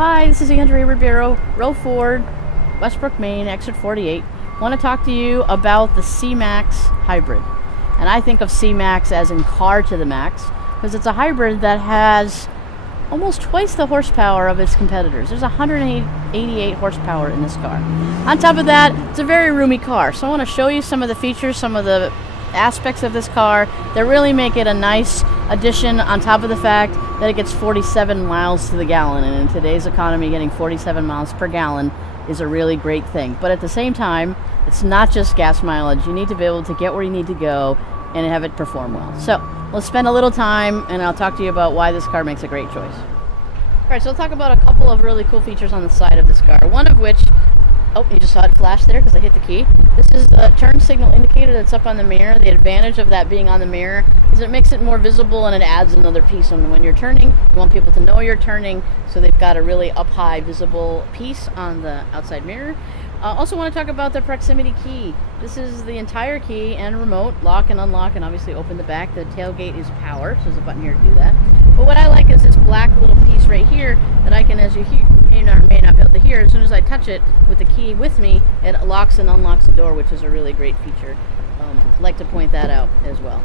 Hi, this is Andrea Ribeiro, Row Ford, Westbrook, Maine, exit 48. I want to talk to you about the Cmax hybrid. And I think of Cmax as in car to the max, because it's a hybrid that has almost twice the horsepower of its competitors. There's 188 horsepower in this car. On top of that, it's a very roomy car. So I want to show you some of the features, some of the aspects of this car that really make it a nice addition, on top of the fact that it gets 47 miles to the gallon. And in today's economy, getting 47 miles per gallon is a really great thing. But at the same time, it's not just gas mileage. You need to be able to get where you need to go and have it perform well. So let's spend a little time and I'll talk to you about why this car makes a great choice. All right, so we'll talk about a couple of really cool features on the side of this car. One of which, oh, you just saw it flash there because I hit the key. This is the turn signal indicator that's up on the mirror. The advantage of that being on the mirror is it makes it more visible and it adds another piece. And when you're turning, you want people to know you're turning, so they've got a really up high visible piece on the outside mirror. Also want to talk about the proximity key. This is the entire key and remote, lock and unlock, and obviously open the back. The tailgate is power, so there's a button here to do that. But what I like is this black little piece right here that I can, as you may not be able to hear, as soon as I touch it with the key with me, it locks and unlocks the door, which is a really great feature. I'd like to point that out as well.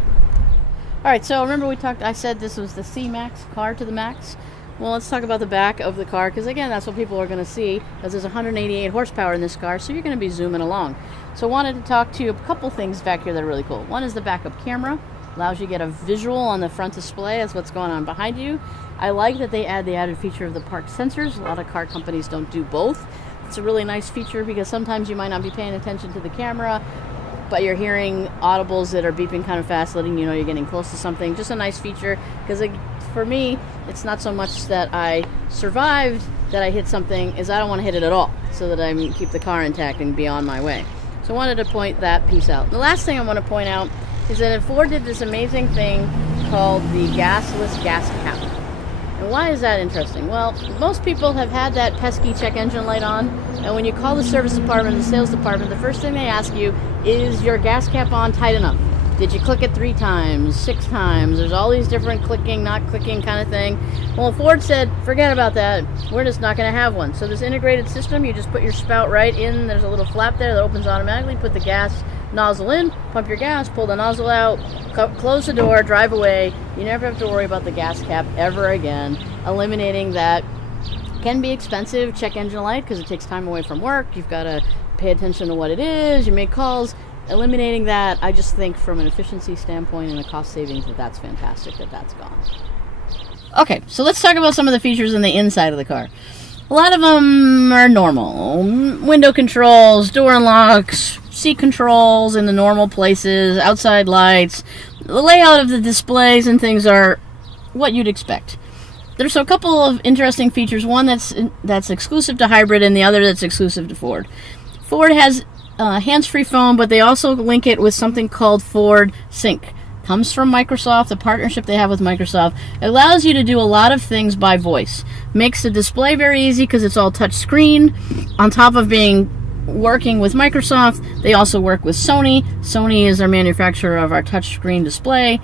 All right, so remember I said this was the C-Max, car to the max. Well, let's talk about the back of the car, because again, that's what people are going to see, because there's 188 horsepower in this car, so you're going to be zooming along. So I wanted to talk to you a couple things back here that are really cool. One is the backup camera. Allows you to get a visual on the front display as what's going on behind you. I like that they add the added feature of the park sensors. A lot of car companies don't do both. It's a really nice feature because sometimes you might not be paying attention to the camera, but you're hearing audibles that are beeping kind of fast, letting you know you're getting close to something. Just a nice feature, because for me, it's not so much that I survived that I hit something, is I don't want to hit it at all, so that I can keep the car intact and be on my way. So I wanted to point that piece out. The last thing I want to point out is that Ford did this amazing thing called the gasless gas cap. And why is that interesting? Well, most people have had that pesky check engine light on, and when you call the service department, the sales department, the first thing they ask you is your gas cap on tight enough? Did you click it 3 times, 6 times? There's all these different clicking, not clicking kind of thing. Well, Ford said, forget about that. We're just not going to have one. So this integrated system, you just put your spout right in. There's a little flap there that opens automatically. Put the gas nozzle in, pump your gas, pull the nozzle out, close the door, drive away. You never have to worry about the gas cap ever again. Eliminating that can be expensive check engine light because it takes time away from work. You've got to pay attention to what it is. You make calls. Eliminating that, I just think from an efficiency standpoint and a cost savings that's fantastic that that's gone. Okay, so let's talk about some of the features on the inside of the car. A lot of them are normal. Window controls, door unlocks, seat controls in the normal places, outside lights. The layout of the displays and things are what you'd expect. There's a couple of interesting features. One that's exclusive to hybrid and the other that's exclusive to Ford. Ford has hands-free phone, but they also link it with something called Ford Sync. Comes from Microsoft, the partnership they have with Microsoft. It allows you to do a lot of things by voice. Makes the display very easy because it's all touch screen. On top of working with Microsoft, they also work with Sony. Sony is our manufacturer of our touchscreen display.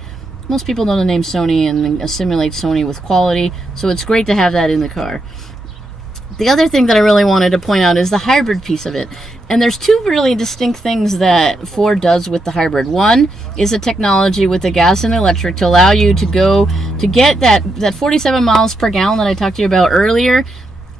Most people know the name Sony and assimilate Sony with quality, so it's great to have that in the car. The other thing that I really wanted to point out is the hybrid piece of it. And there's 2 really distinct things that Ford does with the hybrid. One is a technology with the gas and electric to allow you to get that 47 miles per gallon that I talked to you about earlier,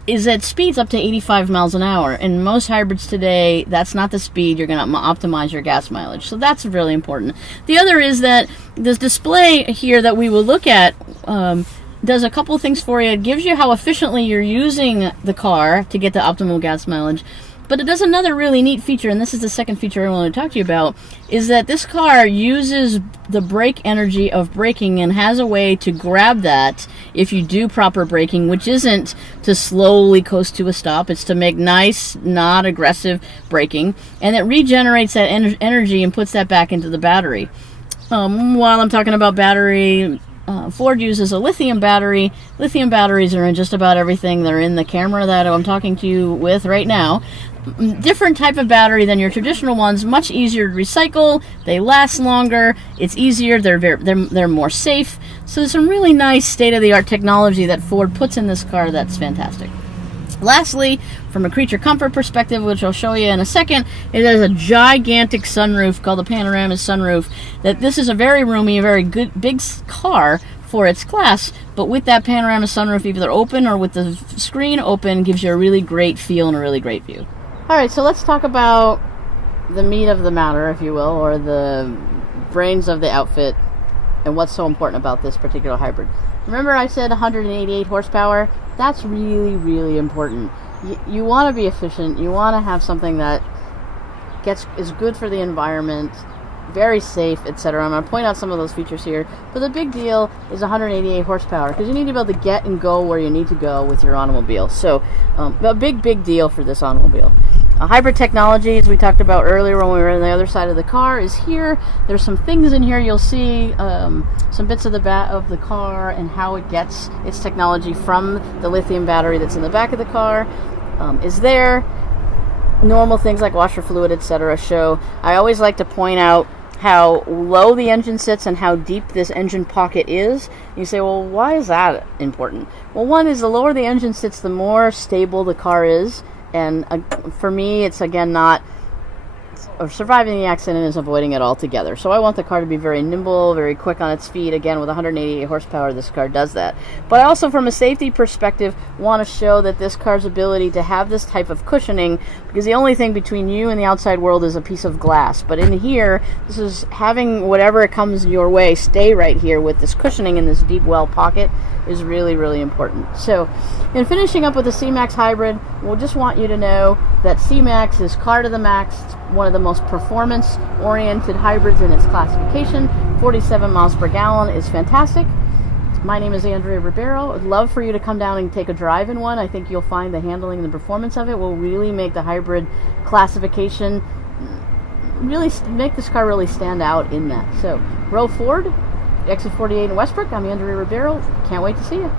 is at speeds up to 85 miles an hour. And most hybrids today, that's not the speed you're going to optimize your gas mileage. So that's really important. The other is that this display here that we will look at does a couple things for you. It gives you how efficiently you're using the car to get the optimal gas mileage. But it does another really neat feature, and this is the second feature I want to talk to you about, is that this car uses the brake energy of braking and has a way to grab that if you do proper braking, which isn't to slowly coast to a stop. It's to make nice, not aggressive braking, and it regenerates that energy and puts that back into the battery. While I'm talking about battery, Ford uses a lithium battery. Lithium batteries are in just about everything. They're in the camera that I'm talking to you with right now. Different type of battery than your traditional ones. Much easier to recycle. They last longer. It's easier. They're more safe. So there's some really nice state-of-the-art technology that Ford puts in this car that's fantastic. Lastly, from a creature comfort perspective, which I'll show you in a second, it has a gigantic sunroof called the panorama sunroof. That this is a very roomy, very good, big car for its class, but with that panorama sunroof either open or with the screen open gives you a really great feel and a really great view. Alright, so let's talk about the meat of the matter, if you will, or the brains of the outfit and what's so important about this particular hybrid. Remember I said 188 horsepower? That's really, really important. You want to be efficient. You want to have something that is good for the environment, very safe, etc. I'm going to point out some of those features here. But the big deal is 188 horsepower because you need to be able to get and go where you need to go with your automobile. So a big deal for this automobile. Hybrid technology, as we talked about earlier when we were on the other side of the car, is here. There's some things in here you'll see, some bits of the car and how it gets its technology from the lithium battery that's in the back of the car is there. Normal things like washer fluid, etc. show. I always like to point out how low the engine sits and how deep this engine pocket is. You say, well, why is that important? Well, one is the lower the engine sits, the more stable the car is. And for me, it's again not surviving the accident is avoiding it altogether. So I want the car to be very nimble, very quick on its feet. Again, with 188 horsepower, this car does that. But I also, from a safety perspective, want to show that this car's ability to have this type of cushioning, because the only thing between you and the outside world is a piece of glass. But in here, this is having whatever comes your way stay right here with this cushioning in this deep well pocket is really, really important. So, in finishing up with the Cmax hybrid, we'll just want you to know that Cmax is car to the max. It's one of the most performance-oriented hybrids in its classification. 47 miles per gallon is fantastic. My name is Andrea Ribeiro. I'd love for you to come down and take a drive in one. I think you'll find the handling and the performance of it will really make the hybrid classification really make this car really stand out in that. So, Row Ford, Exit 48 in Westbrook. I'm Andrea Ribeiro. Can't wait to see you.